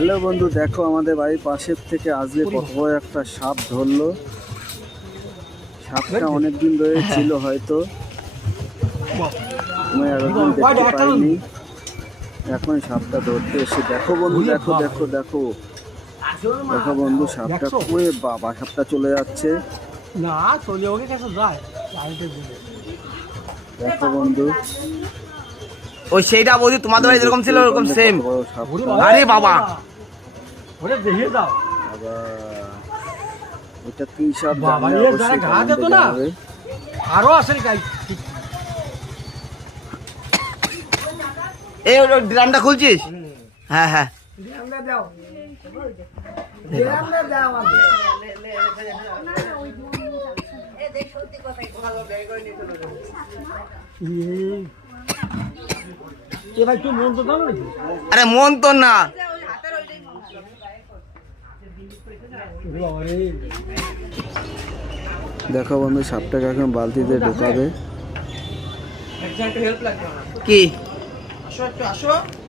Hello বন্ধু, দেখো আমাদের বাড়ির পাশের থেকে আজকে কত বড় একটা সাপ ধরলো। সাপটা অনেকদিন ধরে ছিল, হয়তো আমি এতদিন দেখতে পাইনি। এখন সাপটা ধরতে এসে দেখো বন্ধু, দেখো দেখো দেখো দেখো বন্ধু, সাপটা কই বাবা, সাপটা চলে যাচ্ছে। দেখো বন্ধু, ওই সেইটা বৌদি তোমাদের বাড়ি যেরকম ছিল ওরকম সেম। আরে বাবা, এটা কি সাপ জানলে অবশ্যই কমেন্টে জানাবে। আরো আসেন গাই। এই ওই ড্রামটা খুলছিস? হ্যাঁ হ্যাঁ, ভাই তুই মন তো দাও নাকি? আরে মন তো না। দেখো বন্ধু, সাপটাকে এখন বালতিতে ঢোকাবে। কি?